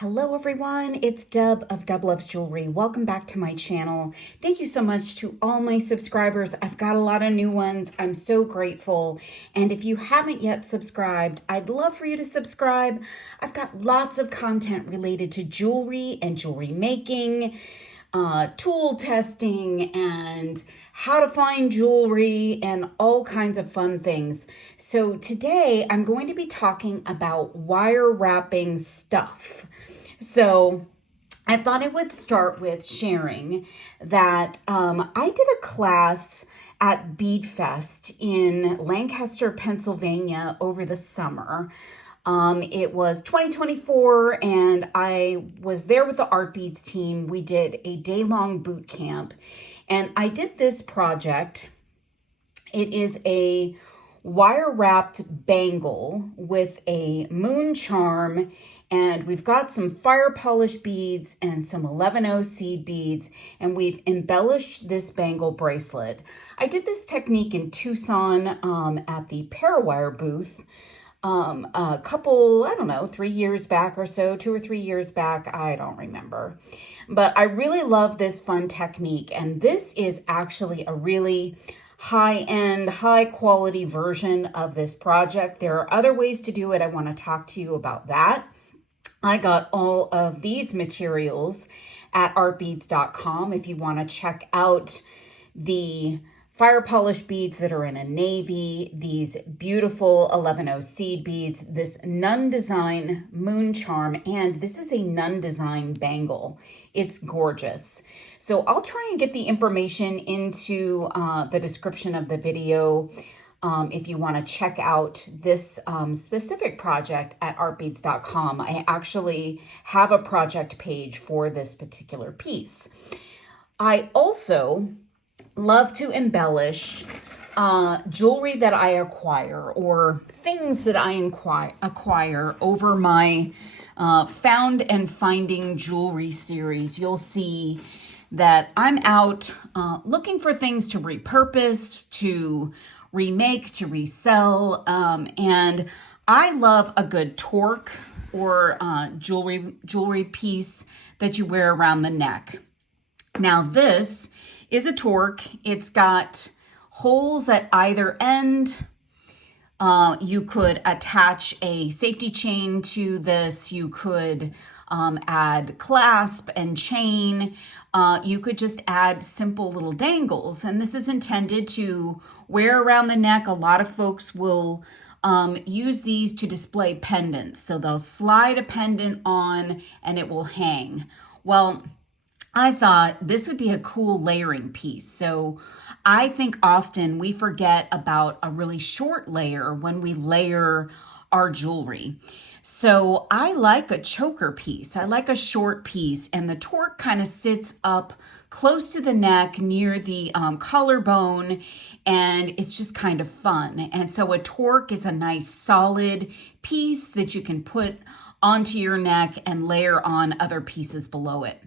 Hello everyone, it's Deb of Deb Loves Jewelry. Welcome back to my channel. Thank you so much to all my subscribers. I've got a lot of new ones. I'm so grateful. And if you haven't yet subscribed, I'd love for you to subscribe. I've got lots of content related to jewelry and jewelry making, tool testing, and how to find jewelry and all kinds of fun things. So today I'm going to be talking about wire wrapping stuff. So I thought I would start with sharing that I did a class at Bead Fest in Lancaster, Pennsylvania over the summer. It was 2024 and I was there with the Artbeads team. We did a day-long boot camp and I did this project. It is a wire wrapped bangle with a moon charm, and we've got some fire polished beads and some 11O seed beads, and we've embellished this bangle bracelet. I did this technique in Tucson at the Parawire booth a couple, I don't know, 3 years back or so, 2 or 3 years back, I don't remember. But I really love this fun technique, and this is actually a really high-end, high-quality version of this project. There are other ways to do it. I want to talk to you about that. I got all of these materials at artbeads.com if you want to check out the fire polished beads that are in a navy, these beautiful 11O seed beads, this nun design moon charm, and this is a nun design bangle. It's gorgeous. So I'll try and get the information into the description of the video if you want to check out this specific project at artbeads.com. I actually have a project page for this particular piece. I also love to embellish jewelry that I acquire or things that I acquire over my Found and Finding Jewelry series. You'll see that I'm out looking for things to repurpose, to remake, to resell, and I love a good torque or jewelry piece that you wear around the neck. Now this is a torque. It's got holes at either end. You could attach a safety chain to this. You could add clasp and chain. You could just add simple little dangles. And this is intended to wear around the neck. A lot of folks will use these to display pendants. So they'll slide a pendant on and it will hang. Well, I thought this would be a cool layering piece. So I think often we forget about a really short layer when we layer our jewelry. So I like a choker piece. I like a short piece, and the torque kind of sits up close to the neck near the collarbone, and it's just kind of fun. And so a torque is a nice solid piece that you can put onto your neck and layer on other pieces below it.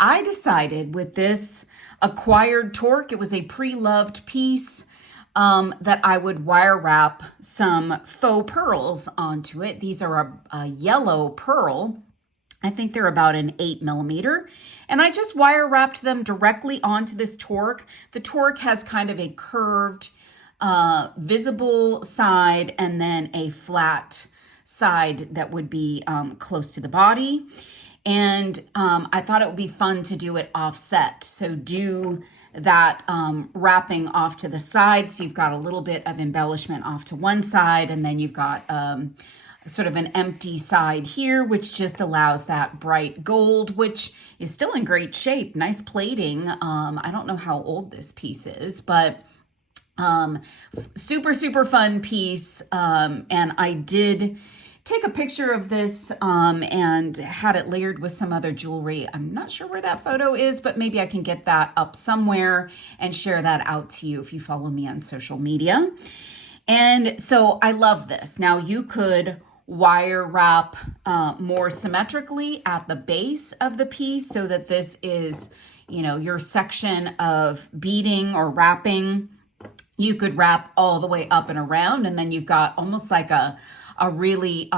I decided with this acquired torque, it was a pre-loved piece, that I would wire wrap some faux pearls onto it. These are a yellow pearl. I think they're about an 8mm. And I just wire wrapped them directly onto this torque. The torque has kind of a curved, visible side and then a flat side that would be close to the body. And I thought it would be fun to do it offset. So do that wrapping off to the side. So you've got a little bit of embellishment off to one side, and then you've got sort of an empty side here, which just allows that bright gold, which is still in great shape. Nice plating. I don't know how old this piece is, but super, super fun piece. And I did take a picture of this and had it layered with some other jewelry. I'm not sure where that photo is, but maybe I can get that up somewhere and share that out to you if you follow me on social media. And so I love this. Now you could wire wrap more symmetrically at the base of the piece so that this is, you know, your section of beading or wrapping. You could wrap all the way up and around, and then you've got almost like a really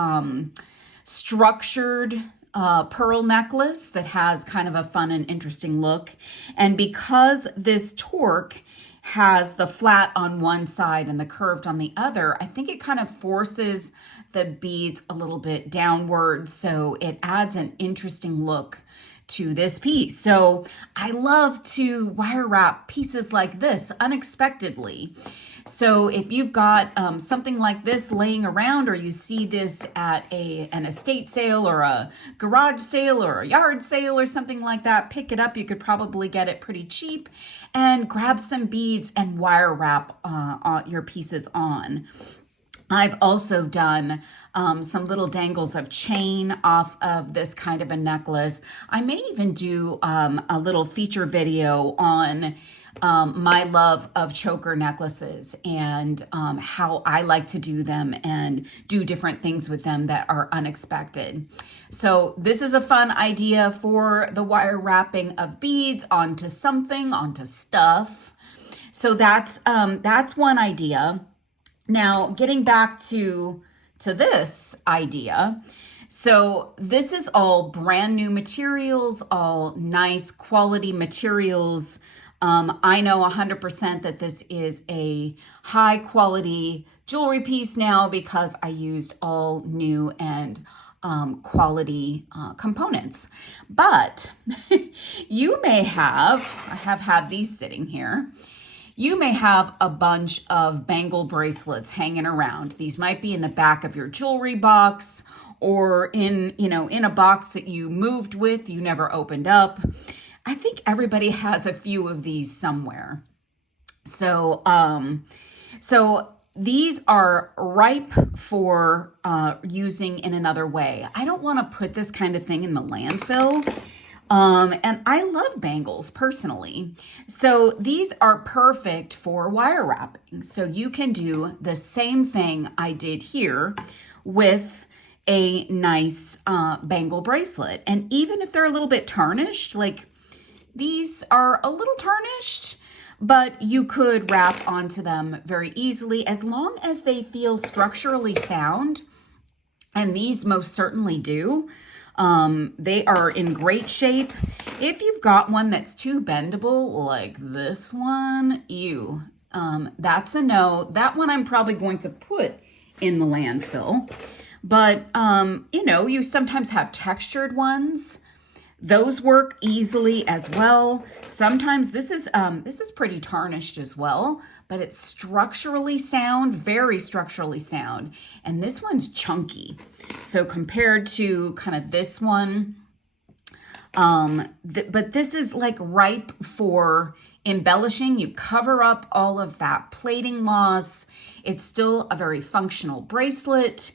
structured pearl necklace that has kind of a fun and interesting look. And because this torque has the flat on one side and the curved on the other, I think it kind of forces the beads a little bit downwards, so it adds an interesting look to this piece. So I love to wire wrap pieces like this unexpectedly. So if you've got something like this laying around, or you see this at an estate sale or a garage sale or a yard sale or something like that, pick it up. You could probably get it pretty cheap and grab some beads and wire wrap your pieces on. I've also done some little dangles of chain off of this kind of a necklace. I may even do a little feature video on my love of choker necklaces and how I like to do them and do different things with them that are unexpected. So this is a fun idea for the wire wrapping of beads onto something, onto stuff. So that's one idea. Now, getting back to this idea, so this is all brand new materials, all nice quality materials. I know 100% that this is a high quality jewelry piece now because I used all new and quality components. But you may have, I have had these sitting here. You may have a bunch of bangle bracelets hanging around. These might be in the back of your jewelry box or in a box that you moved with, you never opened up. I think everybody has a few of these somewhere. So these are ripe for using in another way. I don't want to put this kind of thing in the landfill. And I love bangles personally. So these are perfect for wire wrapping. So you can do the same thing I did here with a nice bangle bracelet. And even if they're a little bit tarnished, like these are a little tarnished, but you could wrap onto them very easily as long as they feel structurally sound. And these most certainly do. They are in great shape. If you've got one that's too bendable, like this one, that's a no. That one I'm probably going to put in the landfill. But, you sometimes have textured ones. Those work easily as well. Sometimes this is pretty tarnished as well, but it's structurally sound, very structurally sound. And this one's chunky. So compared to kind of this one, but this is like ripe for embellishing. You cover up all of that plating loss. It's still a very functional bracelet,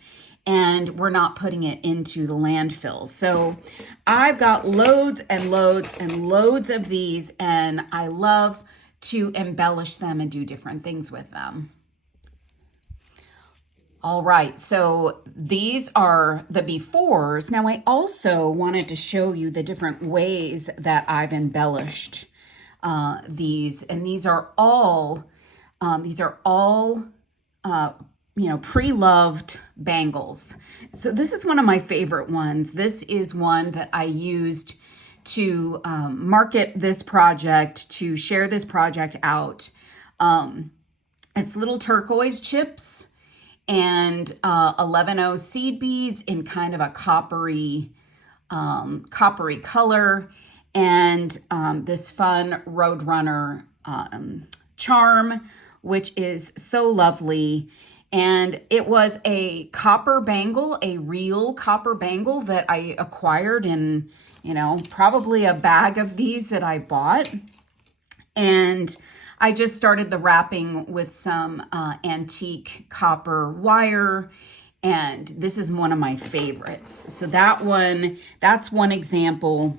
and we're not putting it into the landfill. So I've got loads and loads and loads of these, and I love to embellish them and do different things with them. All right, so these are the befores. Now I also wanted to show you the different ways that I've embellished these, and these are all pre-loved bangles. So this is one of my favorite ones. This is one that I used to market this project, to share this project out. It's little turquoise chips and 11O seed beads in kind of a coppery color, and this fun Roadrunner charm, which is so lovely. And it was a copper bangle, a real copper bangle that I acquired in, probably a bag of these that I bought. And I just started the wrapping with some antique copper wire, and this is one of my favorites. So that's one example.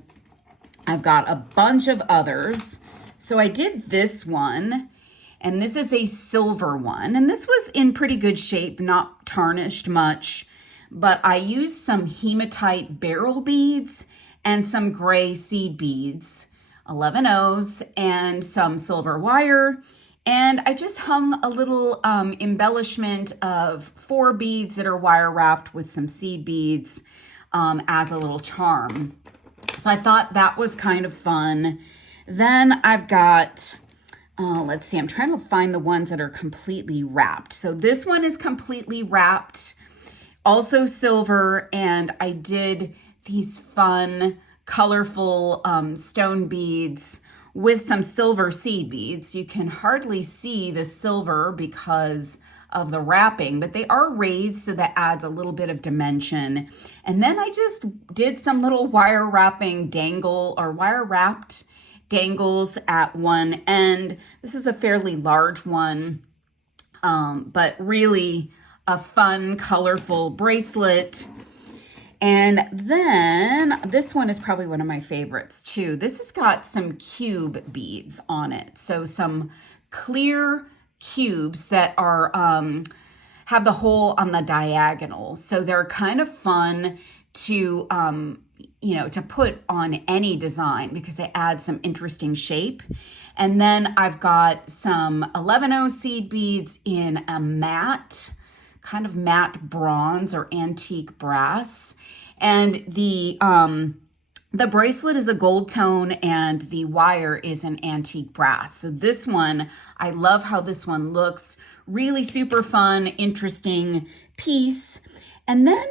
I've got a bunch of others. So I did this one, and this is a silver one, and this was in pretty good shape, not tarnished much, but I used some hematite beryl beads and some gray seed beads, 11 O's, and some silver wire. And I just hung a little embellishment of 4 beads that are wire wrapped with some seed beads. as a little charm. So I thought that was kind of fun. Then I've got, let's see, I'm trying to find the ones that are completely wrapped. So this one is completely wrapped, also silver, and I did these fun, colorful stone beads with some silver seed beads. You can hardly see the silver because of the wrapping, but they are raised, so that adds a little bit of dimension. And then I just did some little wire wrapped dangles at one end. This is a fairly large one, but really a fun, colorful bracelet. And then this one is probably one of my favorites too. This has got some cube beads on it. So some clear cubes that are have the hole on the diagonal. So they're kind of fun to to put on any design because they add some interesting shape. And then I've got some 11/0 seed beads in a matte, kind of matte bronze or antique brass. And the bracelet is a gold tone and the wire is an antique brass. So this one, I love how this one looks. Really super fun, interesting piece. And then,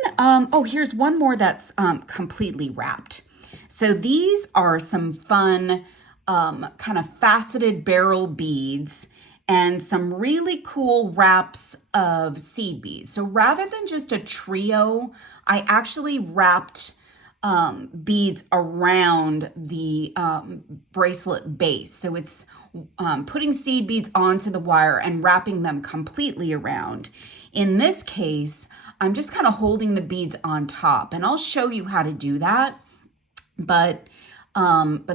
here's one more that's completely wrapped. So these are some fun kind of faceted barrel beads and some really cool wraps of seed beads. So rather than just a trio, I actually wrapped beads around the bracelet base. So it's putting seed beads onto the wire and wrapping them completely around. In this case, I'm just kind of holding the beads on top, and I'll show you how to do that. But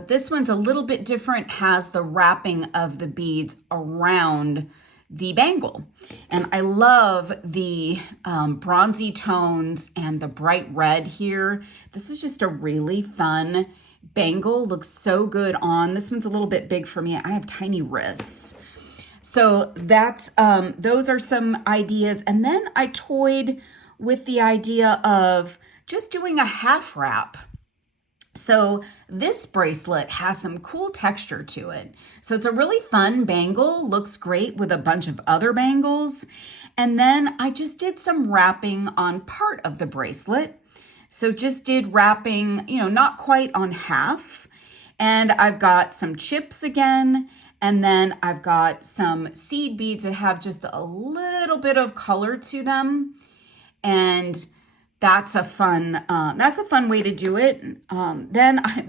this one's a little bit different, has the wrapping of the beads around the bangle. And I love the bronzy tones and the bright red here. This is just a really fun bangle. Looks so good on. This one's a little bit big for me. I have tiny wrists. So that's those are some ideas. And then I toyed with the idea of just doing a half wrap. So this bracelet has some cool texture to it. So it's a really fun bangle, looks great with a bunch of other bangles. And then I just did some wrapping on part of the bracelet. So just did wrapping, not quite on half. And I've got some chips again. And then I've got some seed beads that have just a little bit of color to them. And that's a fun way to do it.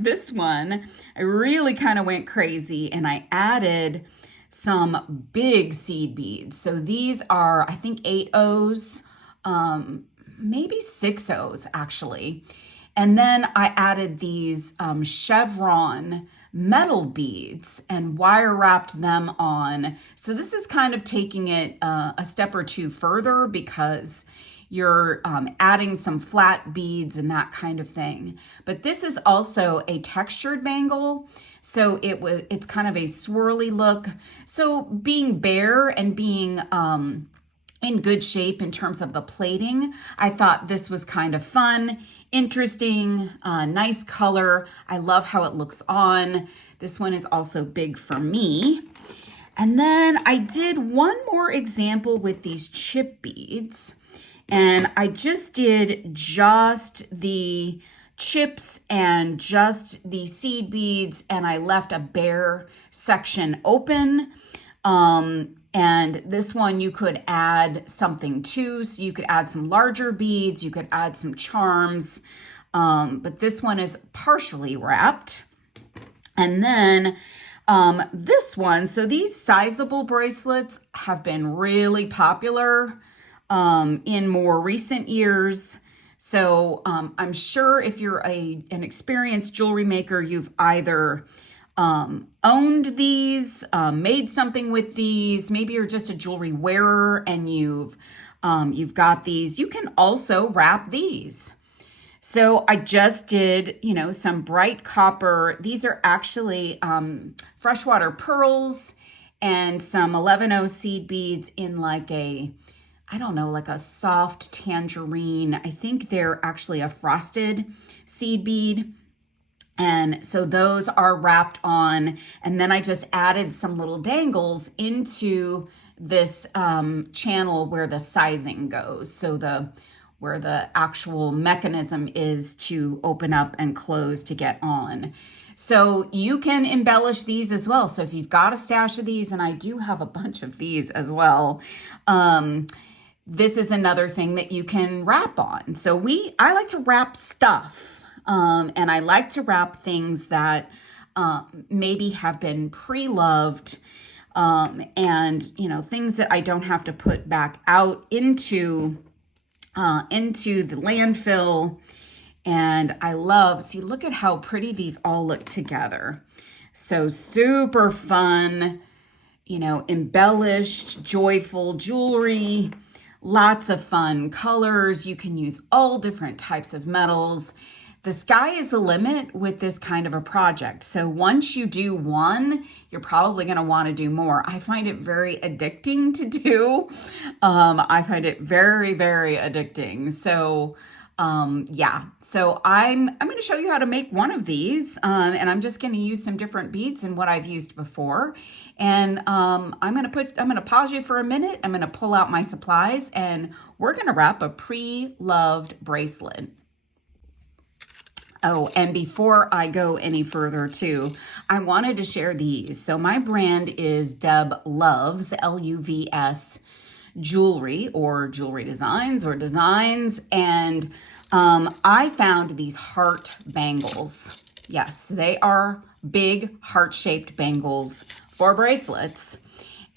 This one, I really kind of went crazy and I added some big seed beads. So these are, I think, 8/0s, maybe 6/0s actually. And then I added these chevron metal beads and wire wrapped them on. So this is kind of taking it a step or two further because you're adding some flat beads and that kind of thing. But this is also a textured bangle. So it's kind of a swirly look. So being bare and being in good shape in terms of the plating, I thought this was kind of fun, interesting, nice color. I love how it looks on. This one is also big for me. And then I did one more example with these chip beads. And I just did just the chips and just the seed beads, and I left a bare section open. And this one you could add something to, so you could add some larger beads, you could add some charms, but this one is partially wrapped. And then this one, so these sizable bracelets have been really popular in more recent years. So I'm sure if you're an experienced jewelry maker, you've either owned these, made something with these, maybe you're just a jewelry wearer and you've got these. You can also wrap these. So I just did, some bright copper. These are actually freshwater pearls and some 11/0 seed beads in like a, I don't know, like a soft tangerine. I think they're actually a frosted seed bead. And so those are wrapped on, and then I just added some little dangles into this channel where the sizing goes. So where the actual mechanism is to open up and close to get on. So you can embellish these as well. So if you've got a stash of these, and I do have a bunch of these as well, this is another thing that you can wrap on. So I like to wrap stuff, and I like to wrap things that maybe have been pre-loved, and things that I don't have to put back out into the landfill. And I love, see, look at how pretty these all look together. So super fun, embellished, joyful jewelry, lots of fun colors. You can use all different types of metals. The sky is the limit with this kind of a project. So once you do one, you're probably going to want to do more. I find it very addicting to do. I find it very, very addicting. So yeah, so I'm going to show you how to make one of these, and I'm just going to use some different beads than what I've used before. And I'm going to pause you for a minute. I'm going to pull out my supplies, and we're going to wrap a pre-loved bracelet. Oh, and before I go any further too, I wanted to share these. So my brand is Deb Loves, L-U-V-S, jewelry or jewelry designs or designs. And I found these heart bangles. Yes, they are big heart-shaped bangles for bracelets.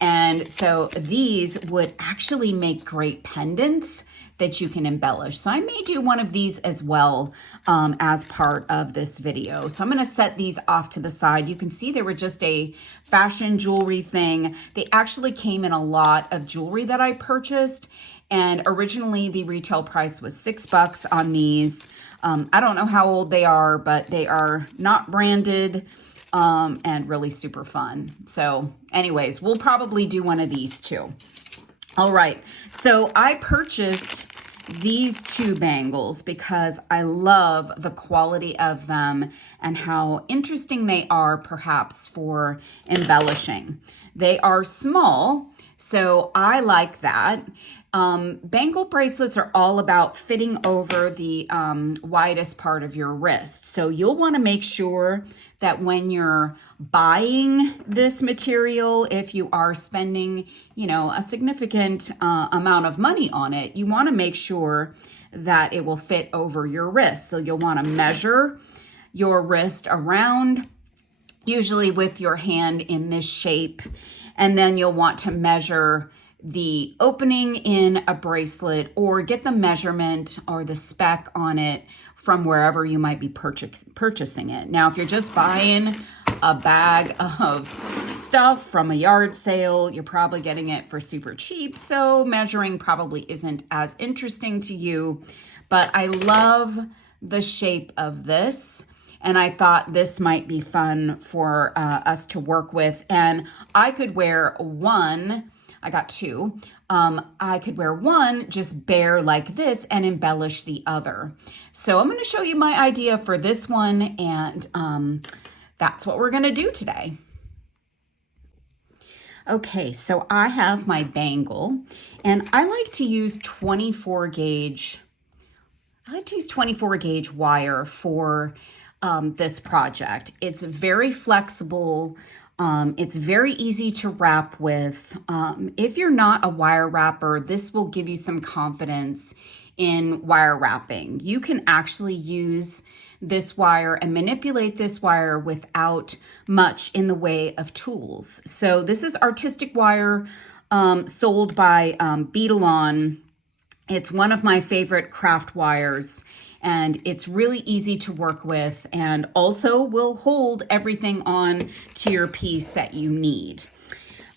And so these would actually make great pendants that you can embellish. So I may do one of these as well as part of this video. So I'm going to set these off to the side. You can see they were just a fashion jewelry thing. They actually came in a lot of jewelry that I purchased. And originally the retail price was $6 on these. I don't know how old they are, but they are not branded and really super fun. So anyways, we'll probably do one of these too. All right, so I purchased these two bangles because I love the quality of them and how interesting they are perhaps for embellishing. They are small, so I like that. Bangle bracelets are all about fitting over the widest part of your wrist. So you'll want to make sure that when you're buying this material, if you are spending, a significant amount of money on it, you want to make sure that it will fit over your wrist. So you'll want to measure your wrist around, usually with your hand in this shape, and then you'll want to measure the opening in a bracelet or get the measurement or the spec on it from wherever you might be purchasing it. Now, if you're just buying a bag of stuff from a yard sale, you're probably getting it for super cheap. So measuring probably isn't as interesting to you, but I love the shape of this. And I thought this might be fun for us to work with. And I could wear one. I got two. I could wear one just bare like this and embellish the other. So I'm going to show you my idea for this one, and that's what we're going to do today. Okay, so I have my bangle, and I like to use 24 gauge. I like to use 24 gauge wire for this project. It's very flexible. It's very easy to wrap with. If you're not a wire wrapper, this will give you some confidence in wire wrapping. You can actually use this wire and manipulate this wire without much in the way of tools. So this is artistic wire sold by Beadalon. It's one of my favorite craft wires, and it's really easy to work with and also will hold everything on to your piece that you need.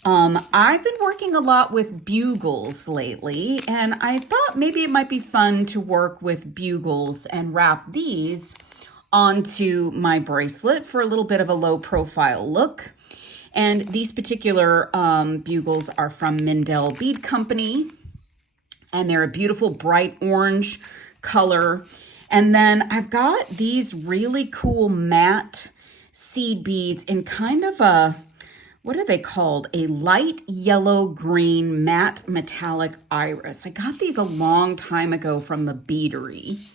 I've been working a lot with bugles lately, and I thought maybe it might be fun to work with bugles and wrap these onto my bracelet for a little bit of a low profile look. And these particular bugles are from Mindell Bead Company. and they're a beautiful bright orange color. And then I've got these really cool matte seed beads in kind of a, what are they called? A light yellow green matte metallic iris. I got these a long time ago from the beadery.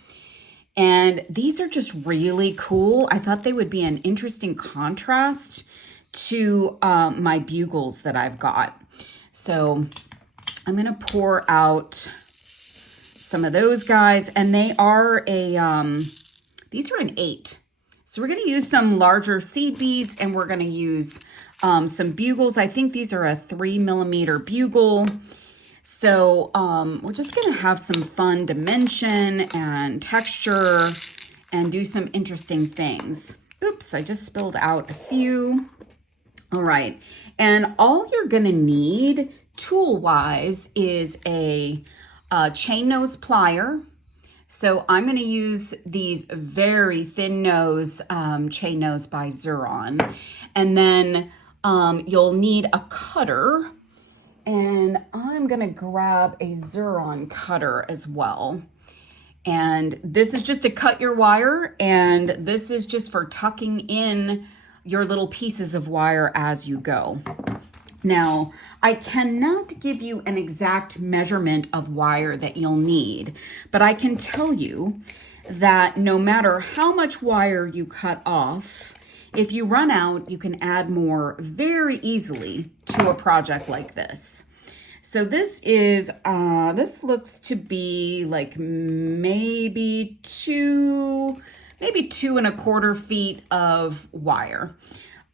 And these are just really cool. I thought they would be an interesting contrast to my bugles that I've got. So I'm gonna pour out some of those guys, and they are these are an 8. So we're gonna use some larger seed beads, and we're gonna use some bugles. I think these are a 3mm bugle. So we're just gonna have some fun dimension and texture and do some interesting things. Oops, I just spilled out a few. All right, and all you're gonna need tool-wise is a chain nose plier. So I'm gonna use these very thin nose chain nose by Xuron. And then you'll need a cutter. And I'm gonna grab a Xuron cutter as well. And this is just to cut your wire, and this is just for tucking in your little pieces of wire as you go. Now, I cannot give you an exact measurement of wire that you'll need, but I can tell you that no matter how much wire you cut off, if you run out, you can add more very easily to a project like this. So this is, this looks to be like maybe 2.25 feet of wire.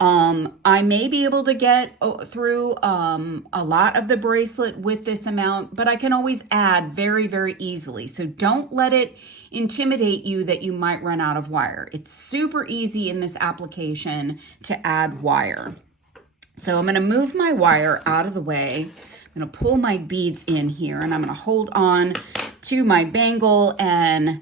I may be able to get through a lot of the bracelet with this amount, but I can always add very, very easily. So don't let it intimidate you that you might run out of wire. It's super easy in this application to add wire. So I'm gonna move my wire out of the way. I'm gonna pull my beads in here, and I'm gonna hold on to my bangle, and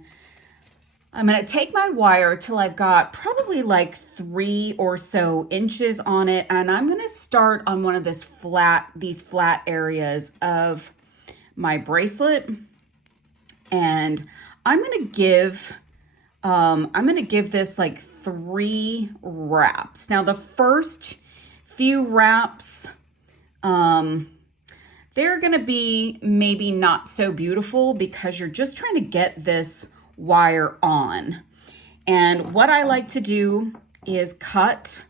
I'm gonna take my wire till I've got probably like 3 or so inches on it, and I'm gonna start on one of these flat areas of my bracelet, and I'm gonna give this like 3 wraps. Now the first few wraps, they're gonna be maybe not so beautiful because you're just trying to get this wire on. And what I like to do is cut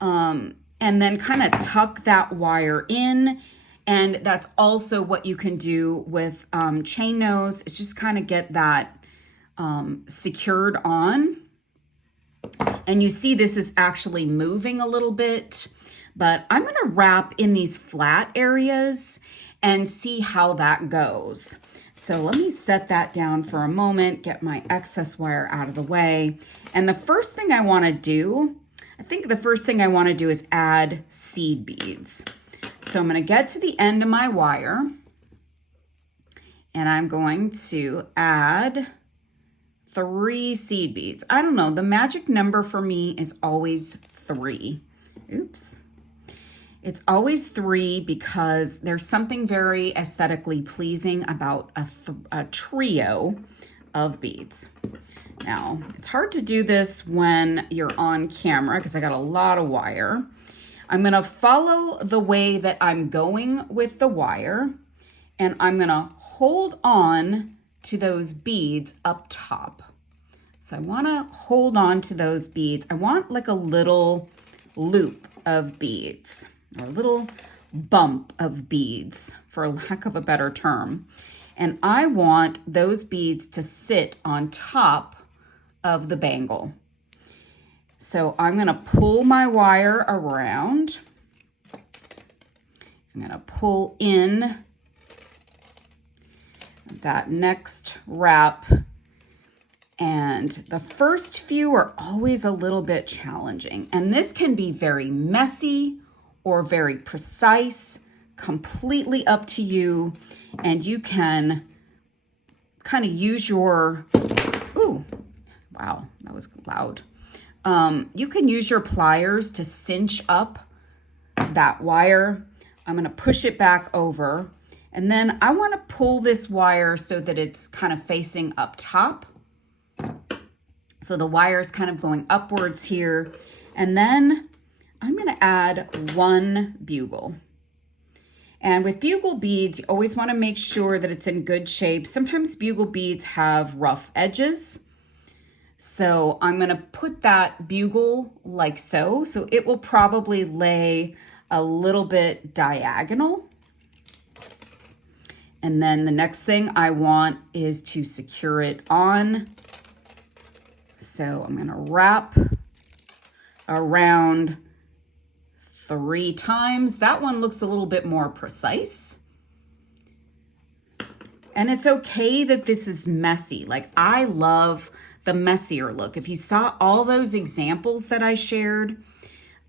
and then kind of tuck that wire in. And that's also what you can do with chain nose. It's just kind of get that secured on. And you see this is actually moving a little bit, but I'm gonna wrap in these flat areas and see how that goes. So let me set that down for a moment, get my excess wire out of the way. And the first thing I wanna do, I think the first thing I wanna do is add seed beads. So I'm gonna get to the end of my wire, and I'm going to add 3 seed beads. I don't know, the magic number for me is always 3. Oops. It's always 3 because there's something very aesthetically pleasing about a trio of beads. Now, it's hard to do this when you're on camera because I got a lot of wire. I'm gonna follow the way that I'm going with the wire, and I'm gonna hold on to those beads up top. So I wanna hold on to those beads. I want like a little loop of beads, or a little bump of beads, for lack of a better term. And I want those beads to sit on top of the bangle. So I'm gonna pull my wire around. I'm gonna pull in that next wrap. And the first few are always a little bit challenging. And this can be very messy or very precise, completely up to you. And you can kind of use your, ooh, wow, that was loud. You can use your pliers to cinch up that wire. I'm gonna push it back over, And then I want to pull this wire so that it's kind of facing up top. So the wire is kind of going upwards here. And then I'm going to add one bugle. And with bugle beads, you always want to make sure that it's in good shape. Sometimes bugle beads have rough edges. So I'm going to put that bugle like so. So it will probably lay a little bit diagonal. And then the next thing I want is to secure it on. So I'm going to wrap around 3 times. That one looks a little bit more precise. And it's okay that this is messy. Like, I love the messier look. If you saw all those examples that I shared,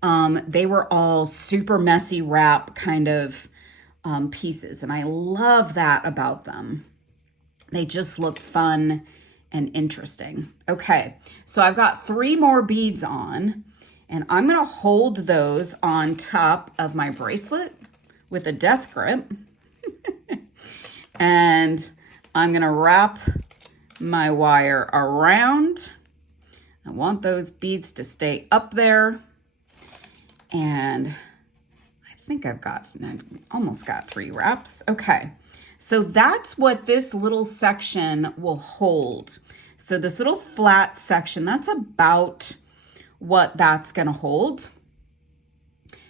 they were all super messy wrap kind of pieces. And I love that about them. They just look fun and interesting. Okay, so I've got 3 more beads on, and I'm gonna hold those on top of my bracelet with a death grip. And I'm gonna wrap my wire around. I want those beads to stay up there. And I think I've almost got 3 wraps. Okay, so that's what this little section will hold. So this little flat section, that's about what that's gonna hold.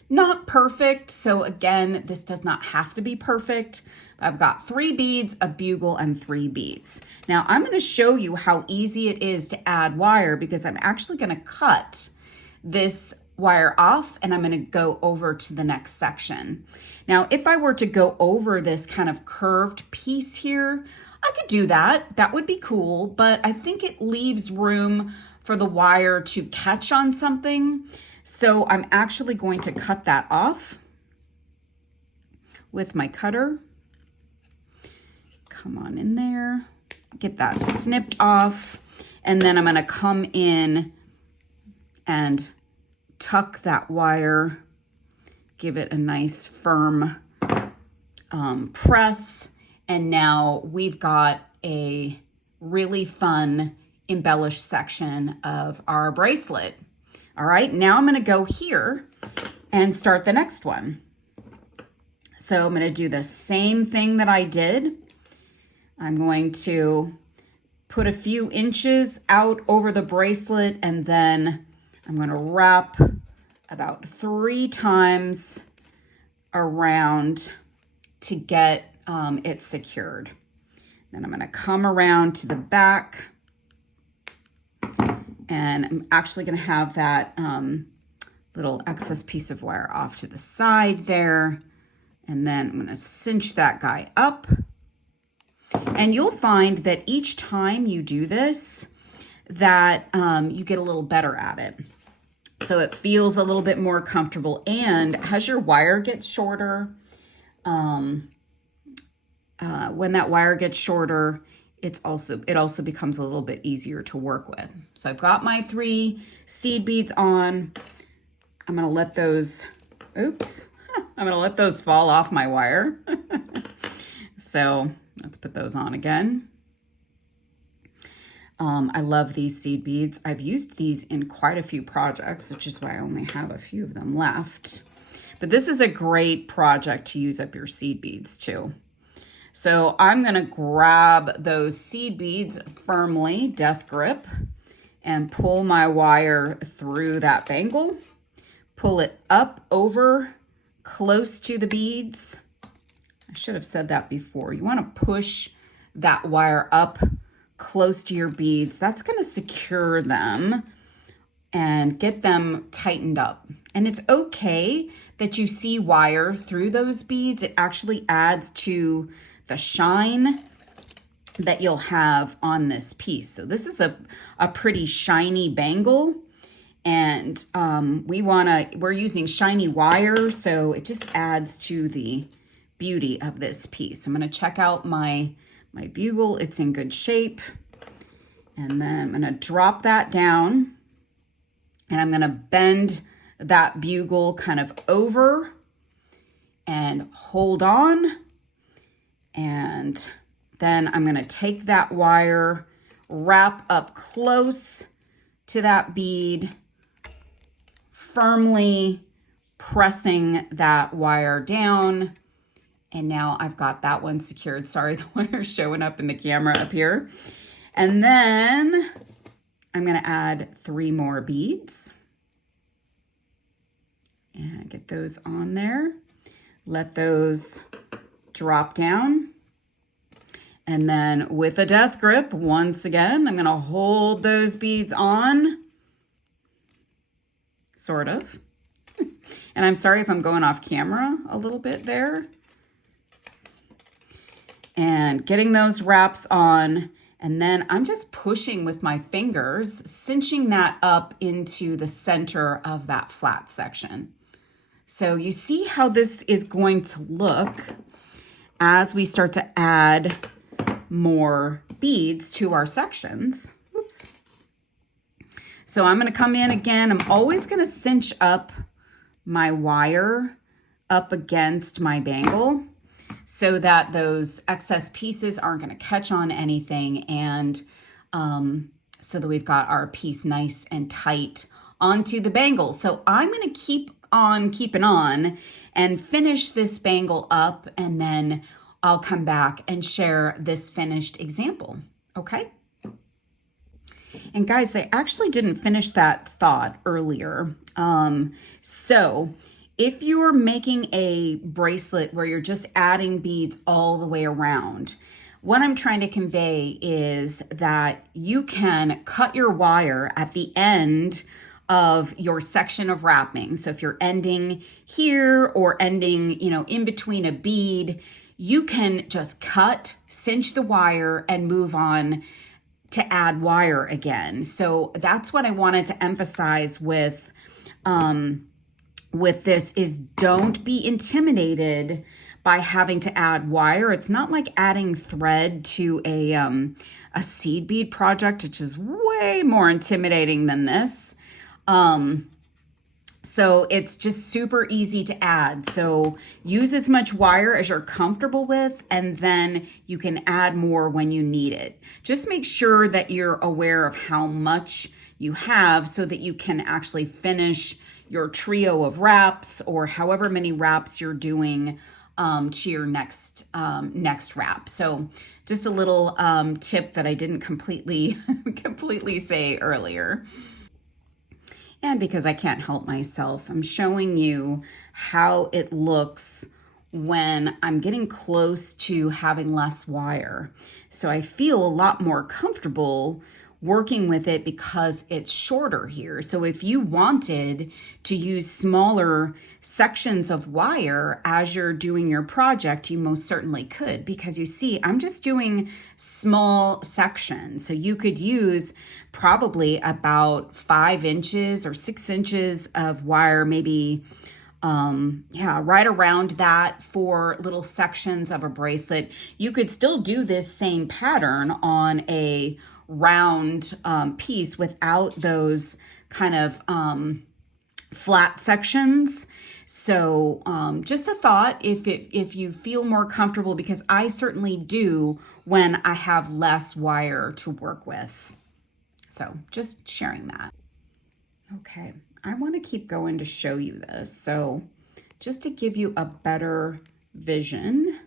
Not perfect, so again, this does not have to be perfect. I've got 3 beads, a bugle, and 3 beads. Now I'm gonna show you how easy it is to add wire, because I'm actually gonna cut this wire off and I'm gonna go over to the next section. Now, if I were to go over this kind of curved piece here, I could do that. That would be cool, but I think it leaves room for the wire to catch on something. So I'm actually going to cut that off with my cutter. Come on in there, get that snipped off, and then I'm gonna come in and tuck that wire, give it a nice firm press, and now we've got a really fun embellished section of our bracelet. All right, now I'm gonna go here and start the next one. So I'm gonna do the same thing that I did. I'm going to put a few inches out over the bracelet, and then I'm going to wrap about 3 times around to get it secured. Then I'm going to come around to the back, and I'm actually going to have that little excess piece of wire off to the side there. And then I'm going to cinch that guy up. And you'll find that each time you do this, that you get a little better at it. So it feels a little bit more comfortable. And as your wire gets shorter, when that wire gets shorter, it also becomes a little bit easier to work with. So I've got my 3 seed beads on. I'm gonna let those, I'm gonna let those fall off my wire. So let's put those on again. I love these seed beads. I've used these in quite a few projects, which is why I only have a few of them left. But this is a great project to use up your seed beads too. So I'm gonna grab those seed beads firmly, death grip, and pull my wire through that bangle. Pull it up over close to the beads. I should have said that before. You want to push that wire up close to your beads. That's going to secure them and get them tightened up. And it's okay that you see wire through those beads. It actually adds to the shine that you'll have on this piece. So this is a pretty shiny bangle. And we're using shiny wire, so it just adds to the beauty of this piece. I'm gonna check out my bugle. It's in good shape. And then I'm gonna drop that down, and I'm gonna bend that bugle kind of over and hold on. And then I'm going to take that wire, wrap up close to that bead, firmly pressing that wire down. And now I've got that one secured. Sorry, the wire's showing up in the camera up here. And then I'm going to add 3 more beads and get those on there. Let those drop down. And then with a death grip, once again, I'm going to hold those beads on, sort of. And I'm sorry if I'm going off camera a little bit there. And getting those wraps on. And then I'm just pushing with my fingers, cinching that up into the center of that flat section. So you see how this is going to look as we start to add more beads to our sections. Oops. So I'm going to come in again. I'm always going to cinch up my wire up against my bangle so that those excess pieces aren't going to catch on anything, and so that we've got our piece nice and tight onto the bangle. So I'm going to keep on keeping on and finish this bangle up, and then I'll come back and share this finished example, okay? And guys, I actually didn't finish that thought earlier. So if you're making a bracelet where you're just adding beads all the way around, what I'm trying to convey is that you can cut your wire at the end of your section of wrapping. So if you're ending here or ending, in between a bead, you can just cut, cinch the wire, and move on to add wire again. So that's what I wanted to emphasize with this is don't be intimidated by having to add wire. It's not like adding thread to a seed bead project, which is way more intimidating than this. So it's just super easy to add. So use as much wire as you're comfortable with, and then you can add more when you need it. Just make sure that you're aware of how much you have so that you can actually finish your trio of wraps, or however many wraps you're doing to your next wrap. So just a little tip that I didn't completely say earlier. And because I can't help myself, I'm showing you how it looks when I'm getting close to having less wire. So I feel a lot more comfortable working with it because it's shorter here. So if you wanted to use smaller sections of wire as you're doing your project, you most certainly could, because you see, I'm just doing small sections. So you could use probably about 5 inches or 6 inches of wire, maybe right around that for little sections of a bracelet. You could still do this same pattern on a round piece without those kind of flat sections. So just a thought, if you feel more comfortable, because I certainly do when I have less wire to work with. So just sharing that. Okay, I want to keep going to show you this. So just to give you a better vision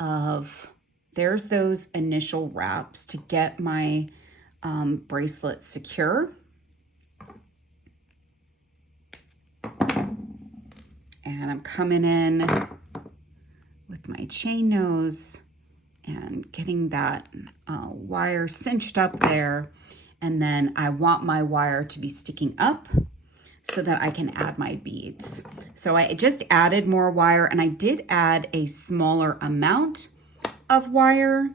of, there's those initial wraps to get my bracelet secure. And I'm coming in with my chain nose and getting that wire cinched up there. And then I want my wire to be sticking up so that I can add my beads. So I just added more wire, and I did add a smaller amount of wire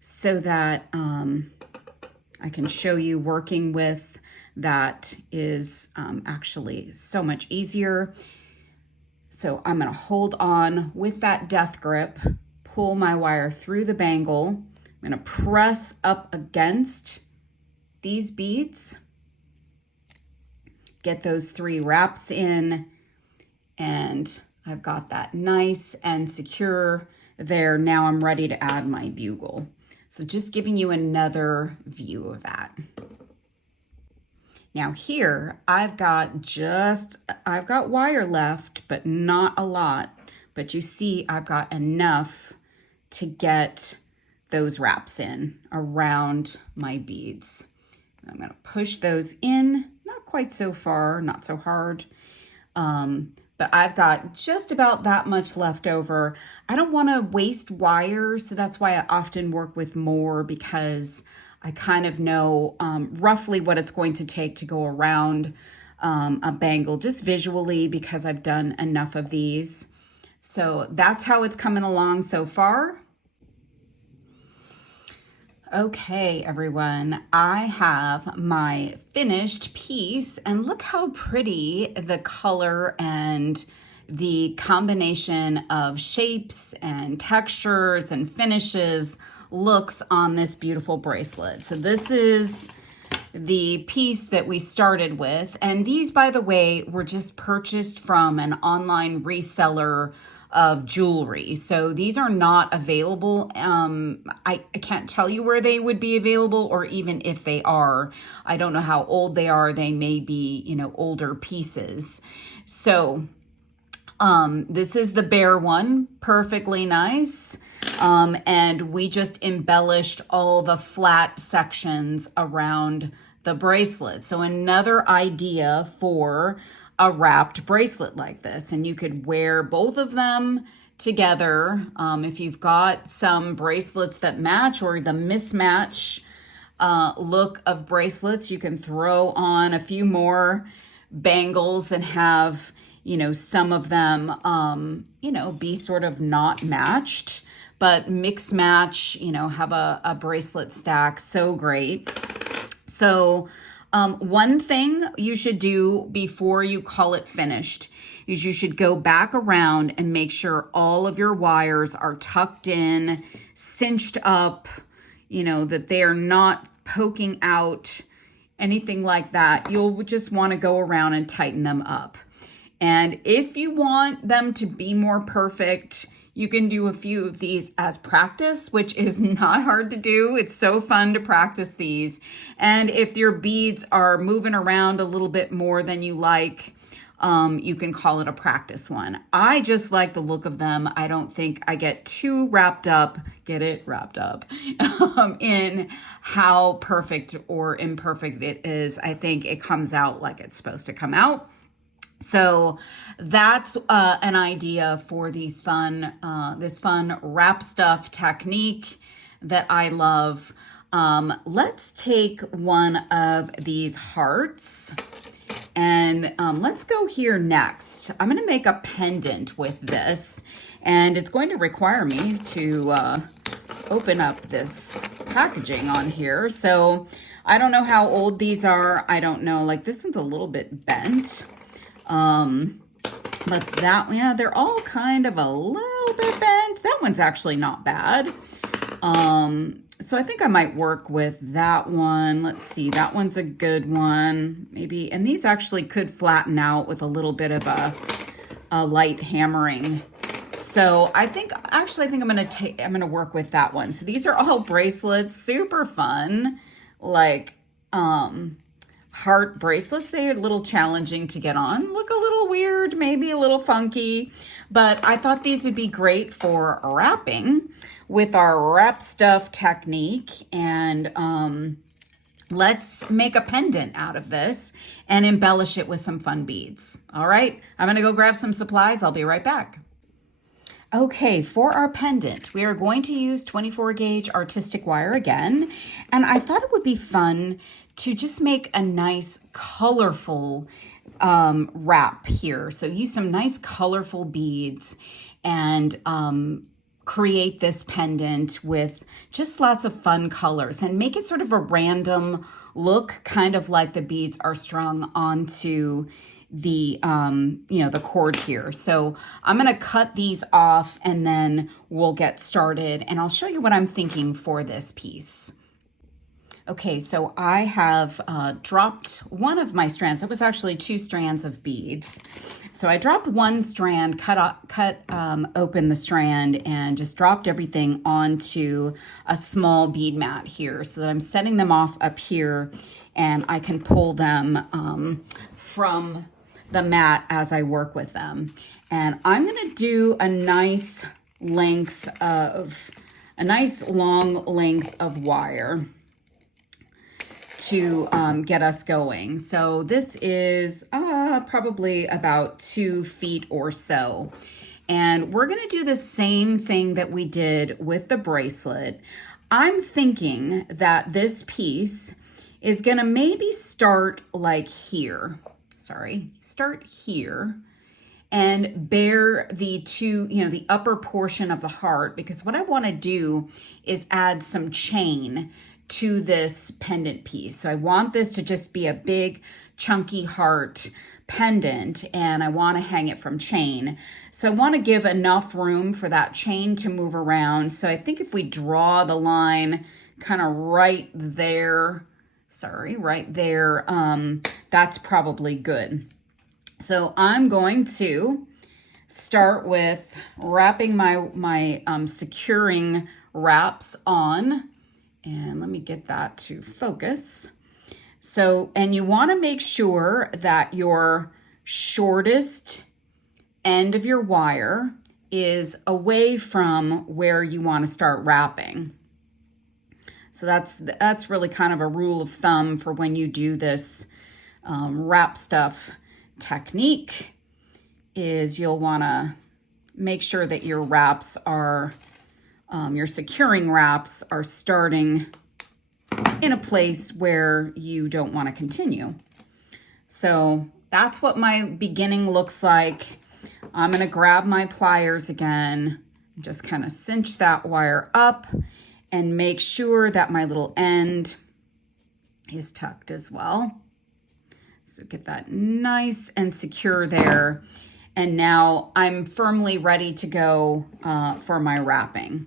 so that I can show you working with that is actually so much easier. So I'm going to hold on with that death grip, pull my wire through the bangle. I'm going to press up against these beads, get those 3 wraps in, and I've got that nice and secure there. Now I'm ready to add my bugle. So just giving you another view of that. Now here I've got wire left, but not a lot. But you see I've got enough to get those wraps in around my beads. I'm gonna push those in, not quite so far, not so hard. But I've got just about that much left over. I don't wanna waste wire, so that's why I often work with more, because I kind of know roughly what it's going to take to go around a bangle, just visually, because I've done enough of these. So that's how it's coming along so far. Okay, everyone, I have my finished piece, and look how pretty the color and the combination of shapes and textures and finishes looks on this beautiful bracelet. So this is the piece that we started with, and these, by the way, were just purchased from an online reseller of jewelry. So these are not available. I can't tell you where they would be available, or even if they are. I don't know how old they are. They may be, you know, older pieces. So this is the bare one, perfectly nice. And we just embellished all the flat sections around the bracelet. So another idea for a wrapped bracelet like this, and you could wear both of them together. If you've got some bracelets that match, or the mismatch look of bracelets, you can throw on a few more bangles and have, you know, some of them, you know, be sort of not matched, but mix match, you know, have a bracelet stack. So great. So one thing you should do before you call it finished is you should go back around and make sure all of your wires are tucked in, cinched up, you know, that they are not poking out, anything like that. You'll just want to go around and tighten them up. And if you want them to be more perfect, you can do a few of these as practice, which is not hard to do. It's so fun to practice these. And if your beads are moving around a little bit more than you like, you can call it a practice one. I just like the look of them. I don't think I get too wrapped up, in how perfect or imperfect it is. I think it comes out like it's supposed to come out. So that's an idea for these this fun wrap stuff technique that I love. Let's take one of these hearts, and let's go here next. I'm going to make a pendant with this, and it's going to require me to open up this packaging on here. So I don't know how old these are. I don't know, like this one's a little bit bent. But that, yeah, they're all kind of a little bit bent. That one's actually not bad. So I think I might work with that one. Let's see, that one's a good one, maybe. And these actually could flatten out with a little bit of a light hammering. So I think I'm gonna work with that one. So these are all bracelets, super fun, like, heart bracelets. They're a little challenging to get on, look a little weird, maybe a little funky, but I thought these would be great for wrapping with our wrap stuff technique. And let's make a pendant out of this and embellish it with some fun beads. All right, I'm gonna go grab some supplies. I'll be right back. Okay, for our pendant, we are going to use 24 gauge artistic wire again. And I thought it would be fun to just make a nice colorful wrap here. So use some nice colorful beads and create this pendant with just lots of fun colors and make it sort of a random look, kind of like the beads are strung onto the, the cord here. So I'm going to cut these off and then we'll get started, and I'll show you what I'm thinking for this piece. Okay, so I have dropped one of my strands. That was actually 2 strands of beads. So I dropped one strand, cut open the strand, and just dropped everything onto a small bead mat here, so that I'm setting them off up here, and I can pull them from the mat as I work with them. And I'm going to do a nice long length of wire to get us going. So this is probably about 2 feet or so. And we're gonna do the same thing that we did with the bracelet. I'm thinking that this piece is gonna maybe start like here. Start here and bear the the upper portion of the heart, because what I wanna do is add some chain to this pendant piece. So I want this to just be a big chunky heart pendant, and I want to hang it from chain. So I want to give enough room for that chain to move around. So I think if we draw the line kind of right there, that's probably good. So I'm going to start with wrapping my securing wraps on. And let me get that to focus. So, and you want to make sure that your shortest end of your wire is away from where you want to start wrapping. So that's really kind of a rule of thumb for when you do this wrap stuff technique, is you'll want to make sure that your wraps are your securing wraps are starting in a place where you don't want to continue. So that's what my beginning looks like. I'm going to grab my pliers again, just kind of cinch that wire up and make sure that my little end is tucked as well. So get that nice and secure there. And now I'm firmly ready to go for my wrapping.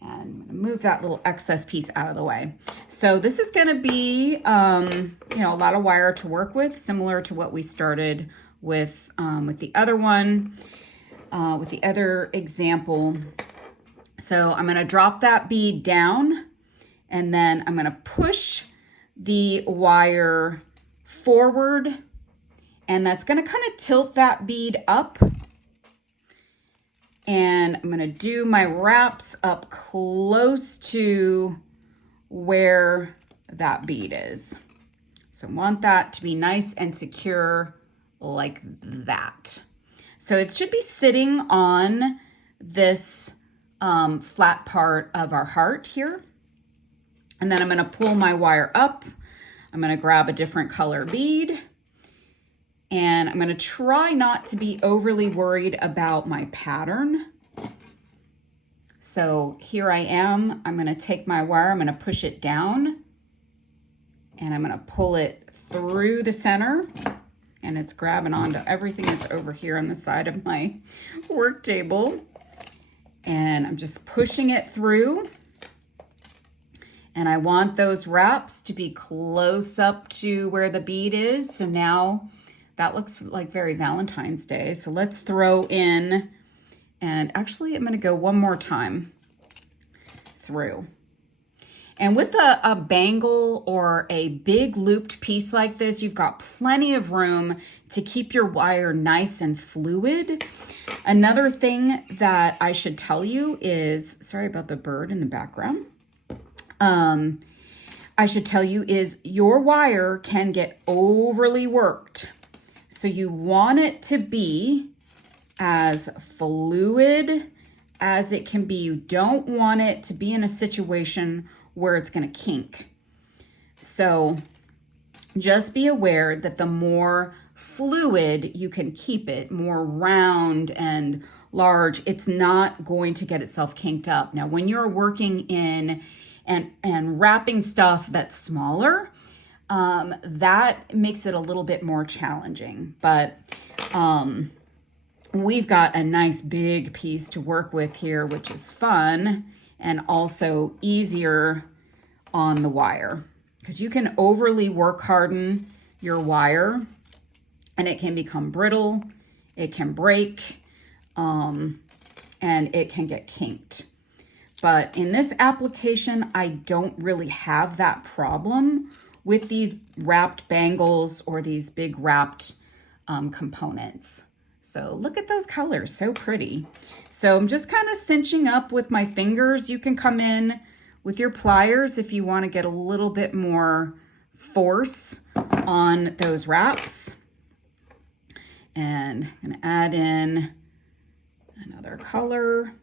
And I'm going to move that little excess piece out of the way. So this is going to be, a lot of wire to work with, similar to what we started with the other one, with the other example. So I'm going to drop that bead down, and then I'm going to push the wire forward, and that's going to kind of tilt that bead up. And I'm going to do my wraps up close to where that bead is. So I want that to be nice and secure like that. So it should be sitting on this flat part of our heart here. And then I'm going to pull my wire up. I'm going to grab a different color bead. And I'm going to try not to be overly worried about my pattern. So here I am. I'm going to take my wire, I'm going to push it down, and I'm going to pull it through the center, and it's grabbing onto everything that's over here on the side of my work table. And I'm just pushing it through. And I want those wraps to be close up to where the bead is. So now that looks like very Valentine's Day. So let's throw in, and actually I'm going to go one more time through. And with a bangle or a big looped piece like this, you've got plenty of room to keep your wire nice and fluid. Another thing that I should tell you is, sorry about the bird in the background. I should tell you is your wire can get overly worked. So you want it to be as fluid as it can be. You don't want it to be in a situation where it's going to kink. So just be aware that the more fluid you can keep it, more round and large, it's not going to get itself kinked up. Now, when you're working in and wrapping stuff that's smaller, that makes it a little bit more challenging. But we've got a nice big piece to work with here, which is fun and also easier on the wire. because you can overly work harden your wire and it can become brittle, it can break, and it can get kinked. But in this application, I don't really have that problem with these wrapped bangles or these big wrapped components. So look at those colors, so pretty. So I'm just kind of cinching up with my fingers. You can come in with your pliers if you want to get a little bit more force on those wraps. And I'm going to add in another color.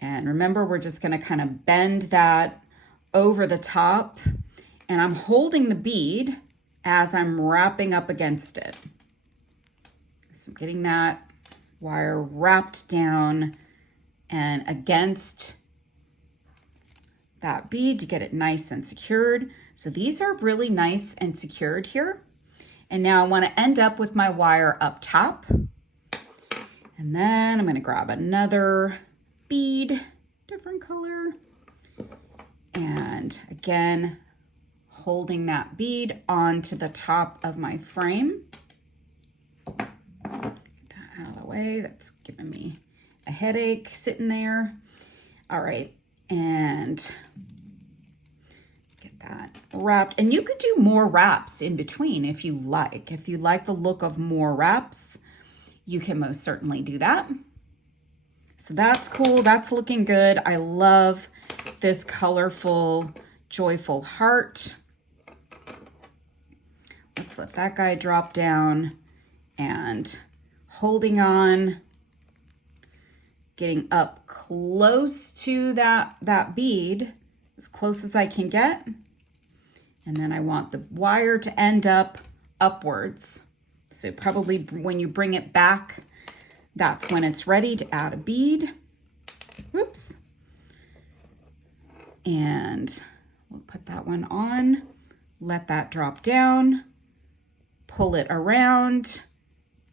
And remember, we're just going to kind of bend that over the top. And I'm holding the bead as I'm wrapping up against it. So I'm getting that wire wrapped down and against that bead to get it nice and secured. So these are really nice and secured here. And now I want to end up with my wire up top. And then I'm going to grab another bead, different color. And again, holding that bead onto the top of my frame. Get that out of the way. That's giving me a headache sitting there. All right. And get that wrapped. And you could do more wraps in between if you like. If you like the look of more wraps, you can most certainly do that. So that's cool. That's looking good. I love this colorful, joyful heart. Let's let that guy drop down and holding on, getting up close to that bead, as close as I can get. And then I want the wire to end up upwards. So probably when you bring it back, that's when it's ready to add a bead. Whoops. And we'll put that one on, let that drop down, pull it around,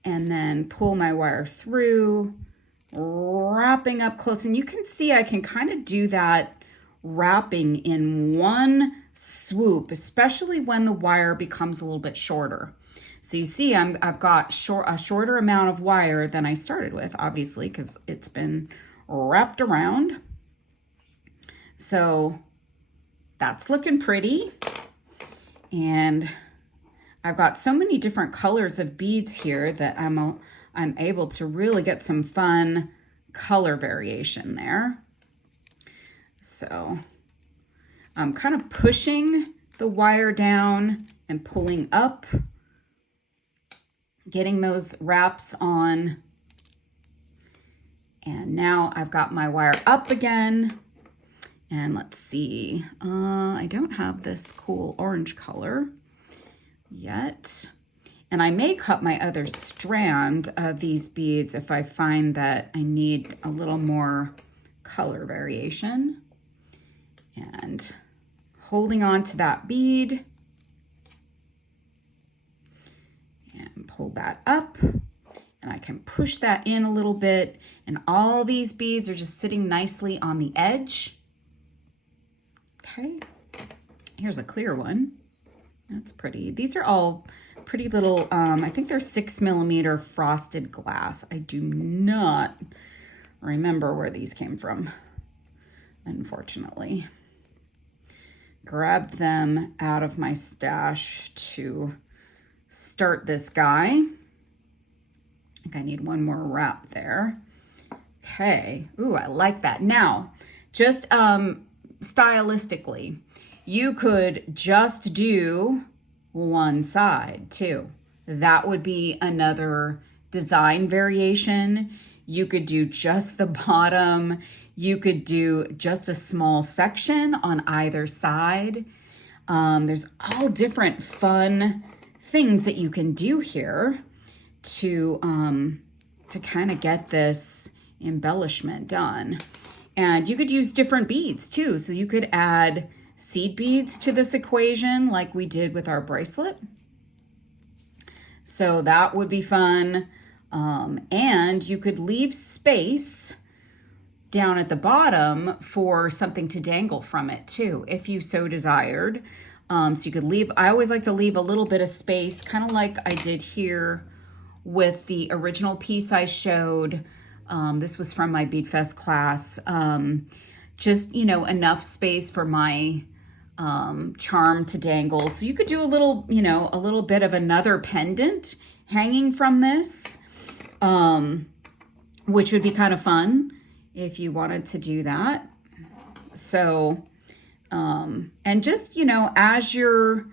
and then pull my wire through, wrapping up close. And you can see I can kind of do that wrapping in one swoop, especially when the wire becomes a little bit shorter. So you see I've got a shorter amount of wire than I started with, obviously, because it's been wrapped around. So that's looking pretty. And I've got so many different colors of beads here that I'm able to really get some fun color variation there. So I'm kind of pushing the wire down and pulling up, getting those wraps on. And now I've got my wire up again. And let's see, I don't have this cool orange color yet. And I may cut my other strand of these beads if I find that I need a little more color variation. And holding on to that bead and pull that up, and I can push that in a little bit, and all these beads are just sitting nicely on the edge. Okay, here's a clear one. That's pretty. These are all pretty little, I think they're 6mm frosted glass. I do not remember where these came from, unfortunately. Grabbed them out of my stash to start this guy. I think I need one more wrap there. Okay. Ooh, I like that. Now, just stylistically, you could just do one side too. That would be another design variation. You could do just the bottom. You could do just a small section on either side. There's all different fun things that you can do here to kind of get this embellishment done. And you could use different beads too. So you could add seed beads to this equation like we did with our bracelet. So that would be fun. And you could leave space down at the bottom for something to dangle from it too, if you so desired. So you could leave, I always like to leave a little bit of space, kind of like I did here with the original piece I showed. This was from my Bead Fest class. Just, you know, enough space for my charm to dangle. So you could do a little, you know, a little bit of another pendant hanging from this, which would be kind of fun if you wanted to do that. So, and just, you know, as you're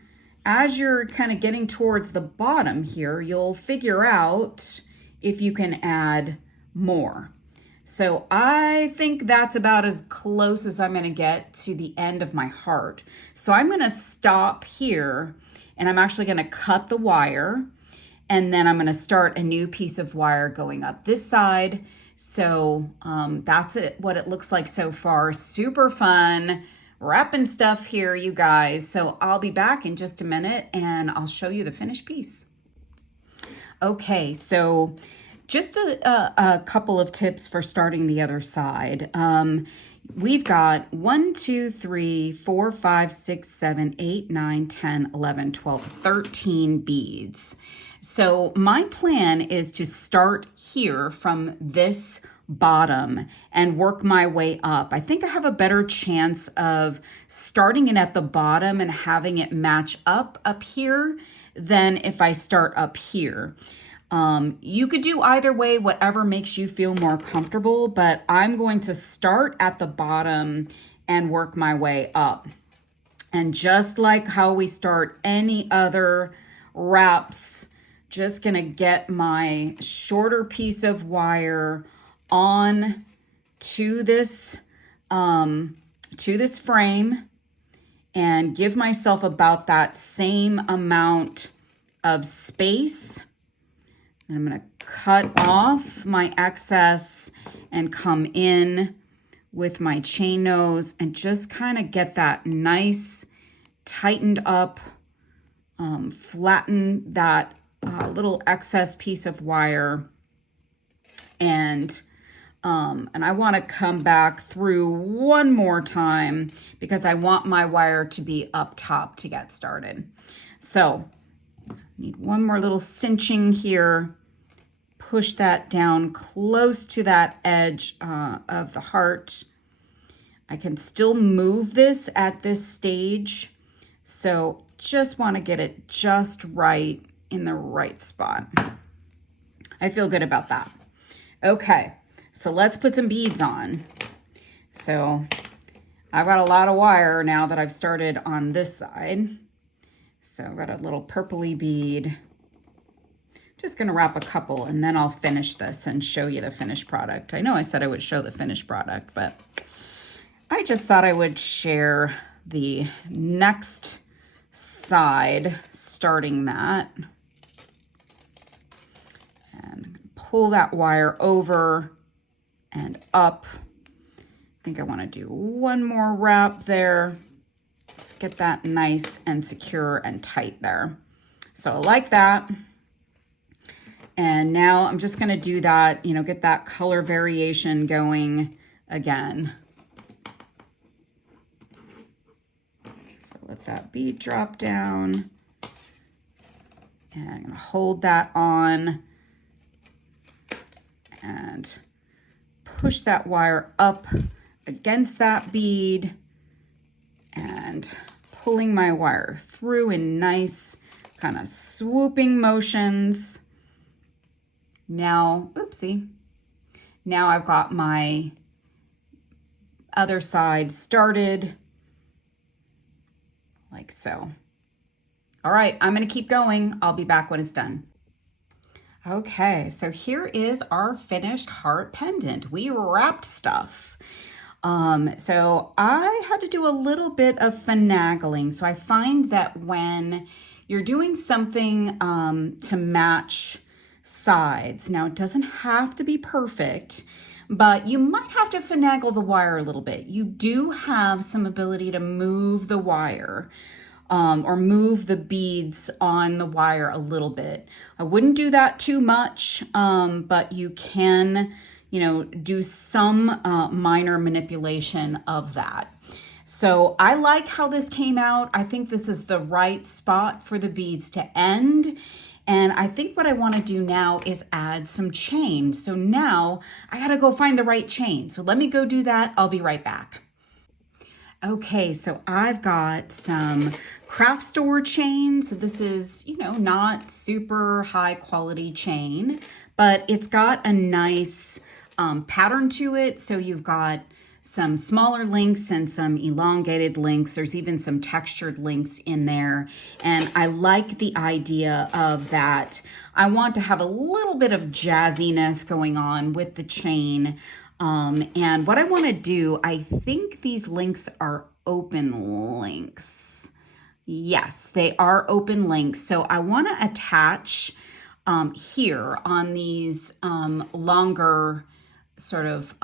kind of getting towards the bottom here, you'll figure out if you can add more. So I think that's about as close as I'm going to get to the end of my heart. So I'm going to stop here, and I'm actually going to cut the wire, and then I'm going to start a new piece of wire going up this side. So that's it, what it looks like so far. Super fun wrapping stuff here, you guys. So I'll be back in just a minute and I'll show you the finished piece. Okay, so just a couple of tips for starting the other side. We've got 1, 2, 3, 4, 5, 6, 7, 8, 9, 10, 11, 12, 13 beads. So my plan is to start here from this bottom and work my way up. I think I have a better chance of starting it at the bottom and having it match up here than if I start up here. You could do either way, whatever makes you feel more comfortable, but I'm going to start at the bottom and work my way up. And just like how we start any other wraps, just gonna get my shorter piece of wire on to this frame and give myself about that same amount of space. And I'm gonna cut off my excess and come in with my chain nose and just kind of get that nice tightened up, flatten that little excess piece of wire, and I want to come back through one more time because I want my wire to be up top to get started. So need one more little cinching here. Push that down close to that edge of the heart. I can still move this at this stage, so just want to get it just right in the right spot. I feel good about that. Okay, so let's put some beads on. So I've got a lot of wire now that I've started on this side. So I've got a little purpley bead. Just gonna wrap a couple and then I'll finish this and show you the finished product. I know I said I would show the finished product, but I just thought I would share the next side, starting that. And pull that wire over and up. I think I want to do one more wrap there. Let's get that nice and secure and tight there. So I like that. And now I'm just going to do that, you know, get that color variation going again. So let that bead drop down. And I'm going to hold that on and push that wire up against that bead and pulling my wire through in nice kind of swooping motions. Now, oopsie, now I've got my other side started like so. All right, I'm gonna keep going. I'll be back when it's done. Okay, so here is our finished heart pendant. We wrapped stuff. So I had to do a little bit of finagling. So I find that when you're doing something to match sides, now it doesn't have to be perfect, but you might have to finagle the wire a little bit. You do have some ability to move the wire or move the beads on the wire a little bit. I wouldn't do that too much, but you can, you know, do some minor manipulation of that. So I like how this came out. I think this is the right spot for the beads to end. And I think what I want to do now is add some chain. So now I got to go find the right chain. So let me go do that. I'll be right back. Okay, so I've got some craft store chain. So this is, not super high quality chain, but it's got a nice pattern to it. So you've got some smaller links and some elongated links. There's even some textured links in there. And I like the idea of that. I want to have a little bit of jazziness going on with the chain. And what I want to do, I think these links are open links. Yes, they are open links. So I want to attach here on these longer sort of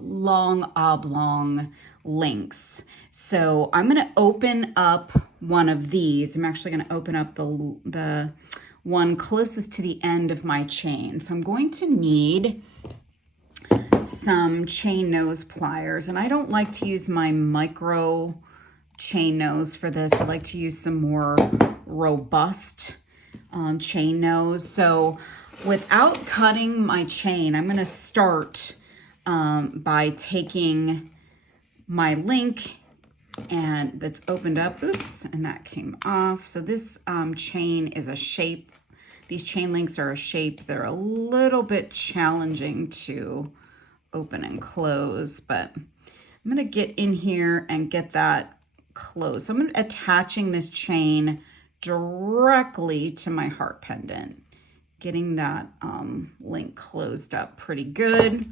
long oblong links. So I'm going to open up one of these. I'm actually going to open up the one closest to the end of my chain. So I'm going to need some chain nose pliers, and I don't like to use my micro chain nose for this. I like to use some more robust chain nose. So without cutting my chain, I'm going to start by taking my link and that's opened up, oops, and that came off. So this chain is a shape. These chain links are a shape. They're a little bit challenging to open and close, but I'm going to get in here and get that closed. So I'm attaching this chain directly to my heart pendant, getting that link closed up pretty good.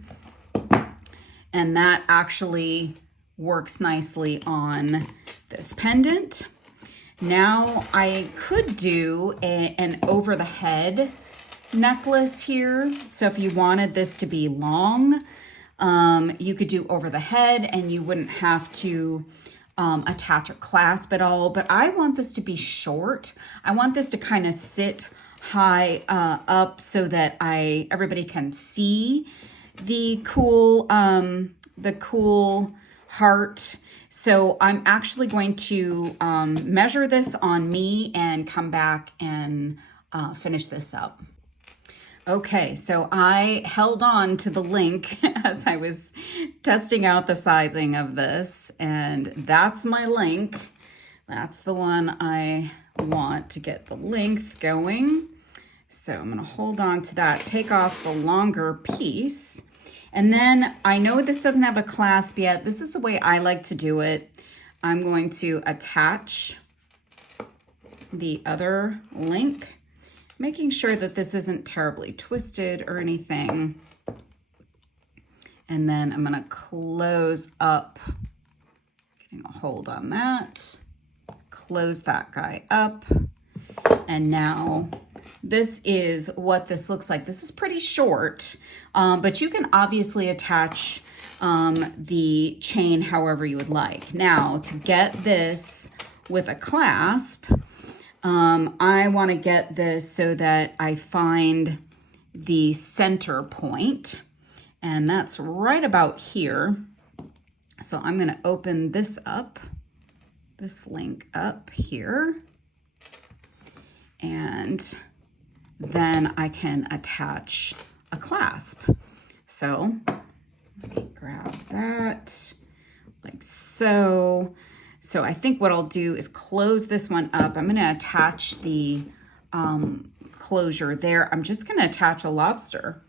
And that actually works nicely on this pendant. Now I could do an over the head necklace here. So if you wanted this to be long, you could do over the head and you wouldn't have to attach a clasp at all. But I want this to be short. I want this to kind of sit high up so that everybody can see the cool heart. So I'm actually going to measure this on me and come back and finish this up. Okay, so I held on to the link as I was testing out the sizing of this, and that's my link. That's the one I want to get the length going. So I'm going to hold on to that, take off the longer piece. And then I know this doesn't have a clasp yet. This is the way I like to do it. I'm going to attach the other link, making sure that this isn't terribly twisted or anything. And then I'm going to close up, getting a hold on that, close that guy up. And now this is what this looks like. This is pretty short, but you can obviously attach the chain however you would like. Now, to get this with a clasp, I want to get this so that I find the center point, and that's right about here. So I'm going to open this up, this link up here, and then I can attach a clasp. So let me grab that like so. So I think what I'll do is close this one up. I'm going to attach the closure there. I'm just going to attach a lobster,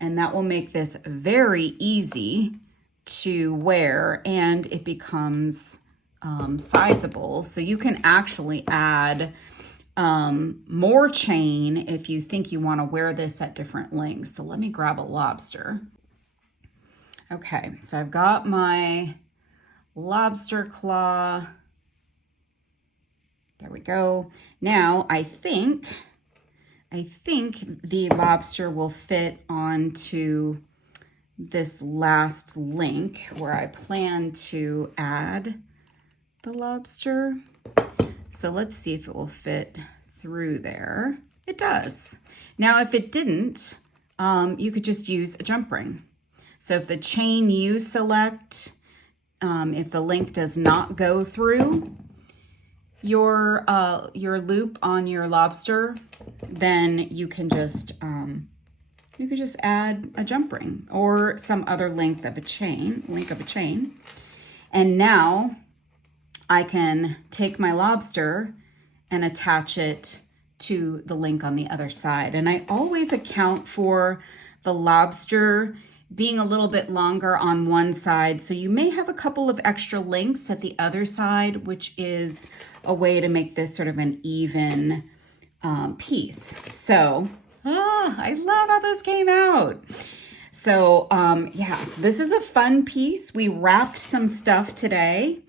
and that will make this very easy to wear, and it becomes sizable. So you can actually add more chain if you think you want to wear this at different lengths. So let me grab a lobster. Okay, so I've got my lobster claw. There we go. Now I think the lobster will fit onto this last link where I plan to add the lobster. So let's see if it will fit through there. It does. Now, if it didn't, you could just use a jump ring. So if the chain you select if the link does not go through your loop on your lobster, then you can just add a jump ring or some other length of a chain. And now I can take my lobster and attach it to the link on the other side. And I always account for the lobster being a little bit longer on one side. So you may have a couple of extra links at the other side, which is a way to make this sort of an even piece. So, I love how this came out. So, yeah, so this is a fun piece. We wrapped some stuff today.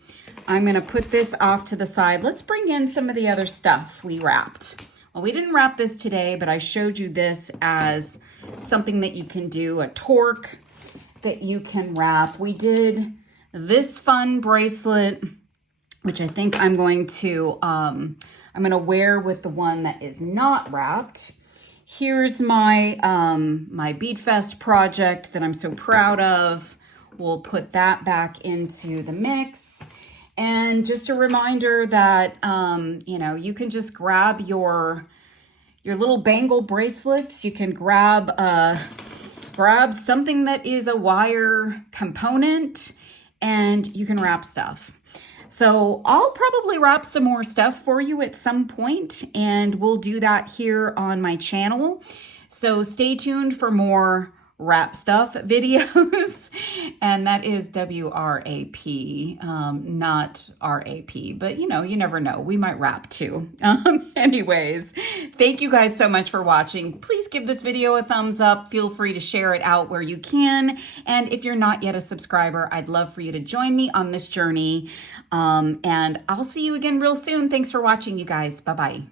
I'm gonna put this off to the side. Let's bring in some of the other stuff we wrapped. Well, we didn't wrap this today, but I showed you this as something that you can do, a torque that you can wrap. We did this fun bracelet, which I think I'm going to wear with the one that is not wrapped. Here's my my Bead Fest project that I'm so proud of. We'll put that back into the mix. And just a reminder that, you can just grab your little bangle bracelets. You can grab something that is a wire component, and you can wrap stuff. So I'll probably wrap some more stuff for you at some point, and we'll do that here on my channel. So stay tuned for more wrap stuff videos. And that is WRAP, not RAP, but you never know. We might wrap too. Anyways, thank you guys so much for watching. Please give this video a thumbs up. Feel free to share it out where you can. And if you're not yet a subscriber, I'd love for you to join me on this journey. And I'll see you again real soon. Thanks for watching, you guys. Bye-bye.